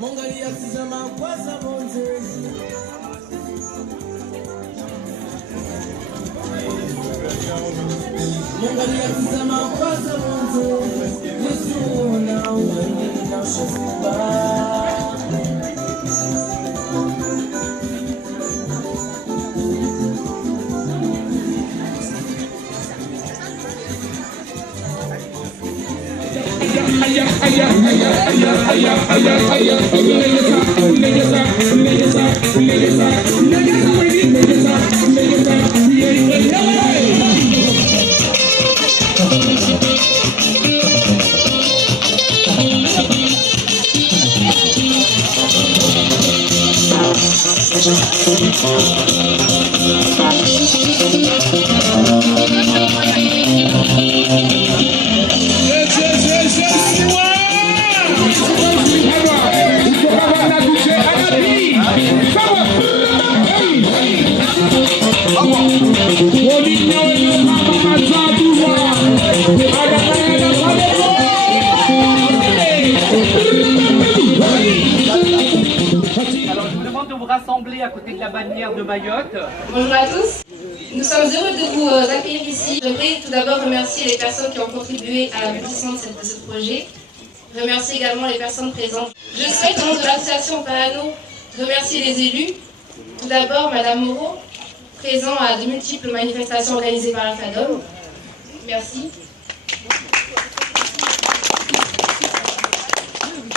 Mongalia tizama kwaza bonze Mongalia tizama kwaza bonze Yesu na uwele na shafuba Rassembler à côté de la bannière de Mayotte. Bonjour à tous, nous sommes heureux de vous accueillir ici. Je voudrais tout d'abord remercier les personnes qui ont contribué à l'aboutissement de ce projet. Je remercie également les personnes présentes. Je souhaite au nom de l'association Parano remercier les élus. Tout d'abord Madame Moreau, présent à de multiples manifestations organisées par la FADOM. Merci.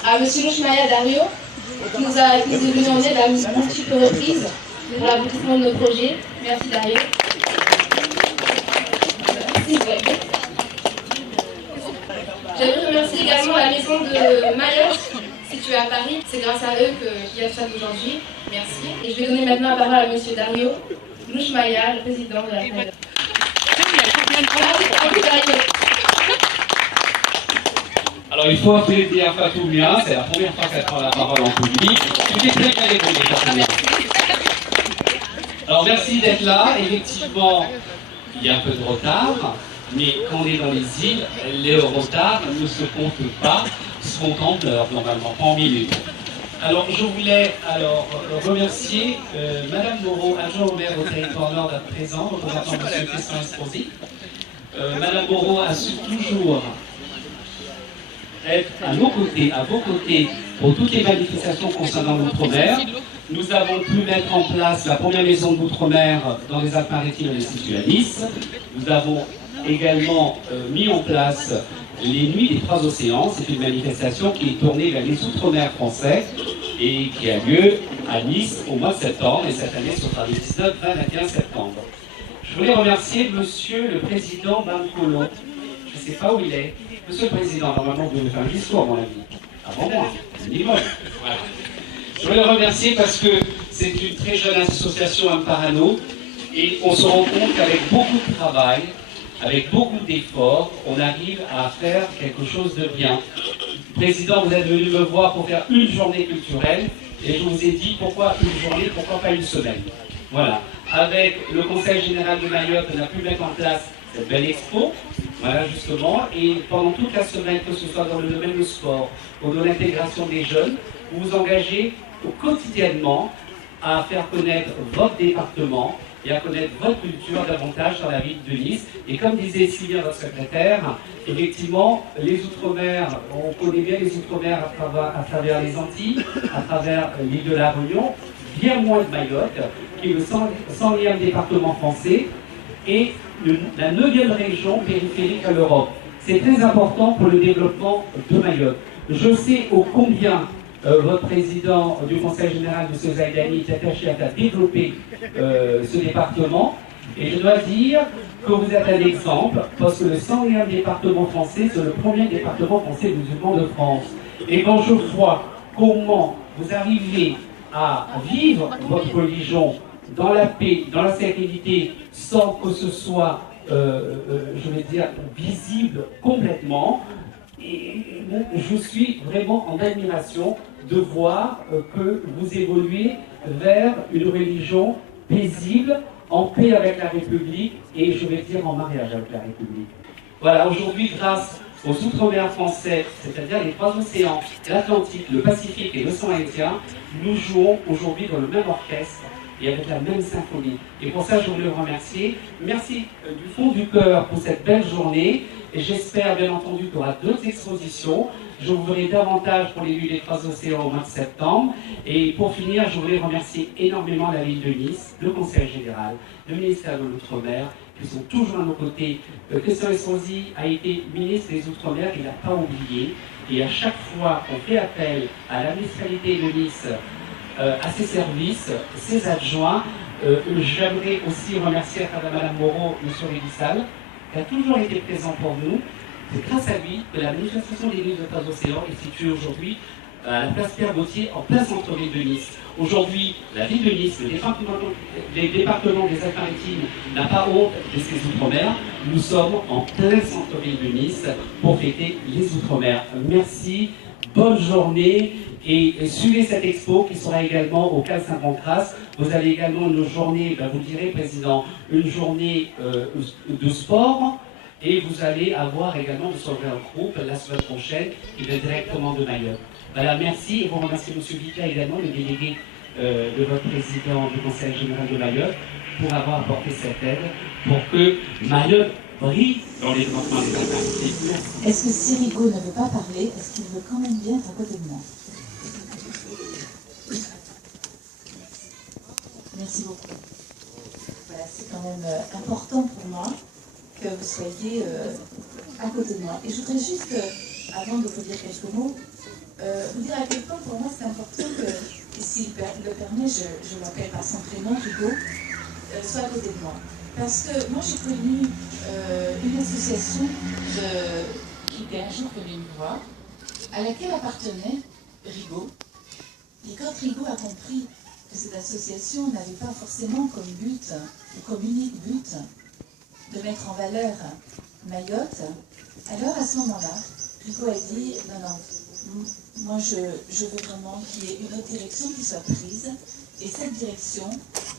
À Monsieur Louchmaya Dario, qui nous est venu en aide à multiples reprises pour l'aboutissement de nos projets. Merci Dario. J'aimerais remercier également la maison de Mayotte, située à Paris. C'est grâce à eux qu'il y a ça aujourd'hui. Merci. Et je vais donner maintenant la parole à Monsieur Dario Louchmaya, le président de la FADOM. Alors il faut applaudir Fatoumia, c'est la première fois qu'elle prend la parole en public. Tu es très bien écouté, Fatoumia. Alors merci d'être là. Effectivement, il y a un peu de retard, mais quand on est dans les îles, les retards ne se comptent pas, se comptent en heures normalement, pas en minutes. Alors je voulais remercier Madame Moreau, adjointe au maire au territoire nord d'être présent, représentant M. Christian Estrosi. Madame Moreau a su toujours être à vos côtés pour toutes les manifestations concernant l'outre-mer. Nous avons pu mettre en place la première maison de l'outre-mer dans les Alpes-Maritimes et située à Nice. Nous avons également mis en place les Nuits des Trois Océans. C'est une manifestation qui est tournée vers les outre-mer français et qui a lieu à Nice au mois de septembre. Et cette année, ce sera le 19, 20, 21 septembre. Je voulais remercier Monsieur le Président Bancolo. Je ne sais pas où il est. Monsieur le Président, normalement, vous devez faire un discours, à mon avis. Avant moi, minimum. Voilà. Je voulais le remercier parce que c'est une très jeune association Amparano et on se rend compte qu'avec beaucoup de travail, avec beaucoup d'efforts, on arrive à faire quelque chose de bien. Président, vous êtes venu me voir pour faire une journée culturelle et je vous ai dit pourquoi une journée, pourquoi pas une semaine. Voilà. Avec le Conseil général de Mayotte, on a pu mettre en place cette belle expo, voilà justement, et pendant toute la semaine, que ce soit dans le domaine du sport ou de l'intégration des jeunes, vous vous engagez quotidiennement à faire connaître votre département et à connaître votre culture davantage dans la ville de Nice. Et comme disait Sylvia, votre secrétaire, effectivement, les Outre-mer, on connaît bien les Outre-mer à travers les Antilles, à travers l'île de la Réunion, bien moins de Mayotte, qui est le 100e département français, et la 9e région périphérique à l'Europe. C'est très important pour le développement de Mayotte. Je sais ô combien votre président du Conseil général, M. Zaidani, est attaché à développer ce département. Et je dois dire que vous êtes un exemple, parce que le 101e département français, c'est le premier département français musulman de France. Et quand je vois comment vous arrivez à vivre votre religion dans la paix, dans la sérénité, sans que ce soit, je vais dire, visible complètement, je suis vraiment en admiration de voir que vous évoluez vers une religion paisible, en paix avec la République et je vais dire en mariage avec la République. Voilà, aujourd'hui, grâce aux Outre-mer français, c'est-à-dire les trois océans, l'Atlantique, le Pacifique et l'océan Indien, nous jouons aujourd'hui dans le même orchestre et avec la même symphonie. Et pour ça, je voulais vous remercier. Merci du fond du cœur pour cette belle journée. Et j'espère bien entendu qu'il y aura d'autres expositions. Je vous verrai davantage pour les Nuits des Trois Océans au mois de septembre. Et pour finir, je voulais remercier énormément la ville de Nice, le Conseil général, le ministère de l'Outre-mer, qui sont toujours à nos côtés. Christian Estrosi a été ministre des Outre-mer, il n'a pas oublié. Et à chaque fois qu'on fait appel à la municipalité de Nice, à ses services, ses adjoints, j'aimerais aussi remercier à travers Mme Moreau, M. Rébissal, qui a toujours été présent pour nous. C'est grâce à lui que la manifestation des Nuits des Trois Océans est située aujourd'hui à la place Pierre-Gauthier, en plein centre-ville de Nice. Aujourd'hui, la ville de Nice, le département des Alpes-Maritimes n'a pas honte de ses Outre-mer. Nous sommes en plein centre-ville de Nice pour fêter les Outre-mer. Merci, bonne journée et suivez cette expo qui sera également au Cale Saint-Pancras. Vous avez également une journée, vous le direz, Président, une journée de sport. Et vous allez avoir également de sauver un groupe la semaine prochaine qui vient directement de Mayotte. Voilà, merci. Et vous remerciez M. Vita également, le délégué de votre président du Conseil général de Mayotte, pour avoir apporté cette aide pour que Mayotte brille dans les départements des Alpes-Maritimes. Est-ce que si Rigaud ne veut pas parler, est-ce qu'il veut quand même bien être à côté de moi? Merci beaucoup. Voilà, c'est quand même important pour moi que vous soyez à côté de moi. Et je voudrais juste, avant de vous dire quelques mots, vous dire à quel point pour moi c'est important que, et s'il le permet, je l'appelle par son prénom, Rigaud, soit à côté de moi. Parce que moi j'ai connu une association qui était un jour venue me voir, à laquelle appartenait Rigaud. Et quand Rigaud a compris que cette association n'avait pas forcément comme but, ou comme unique but, de mettre en valeur Mayotte, alors à ce moment-là, Rigaud a dit non, moi je veux vraiment qu'il y ait une autre direction qui soit prise, et cette direction,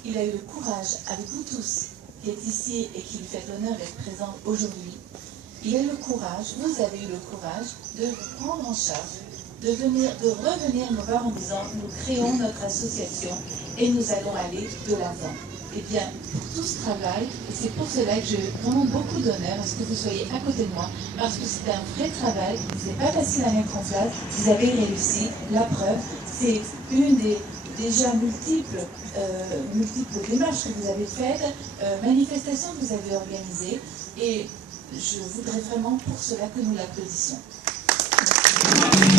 il a eu le courage, avec vous tous, qui êtes ici et qui lui faites l'honneur d'être présent aujourd'hui, il a eu le courage, vous avez eu le courage de vous prendre en charge, de revenir nous voir en disant nous créons notre association et nous allons aller de l'avant. Eh bien, pour tout ce travail, et c'est pour cela que j'ai vraiment beaucoup d'honneur à ce que vous soyez à côté de moi, parce que c'est un vrai travail, ce n'est pas facile à mettre en place, vous avez réussi, la preuve, c'est une des déjà multiples démarches que vous avez faites, manifestations que vous avez organisées, et je voudrais vraiment pour cela que nous l'applaudissions. Merci.